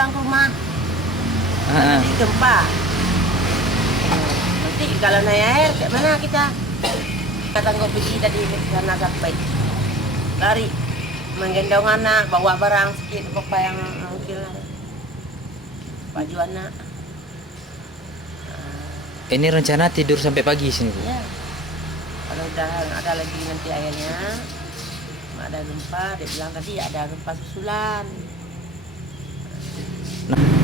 pulang ke rumah. Nanti gempa. Nanti kalau naik air, kayak mana kita? Kata nggak pergi tadi karena sampai lari menggendong anak, bawa barang sedikit apa yang mungkin baju anak. Ini rencana tidur sampai pagi sini, Bu? Ya. Kalau udah ada lagi nanti airnya, ada gempa, dia bilang tadi ada gempa susulan. Nah,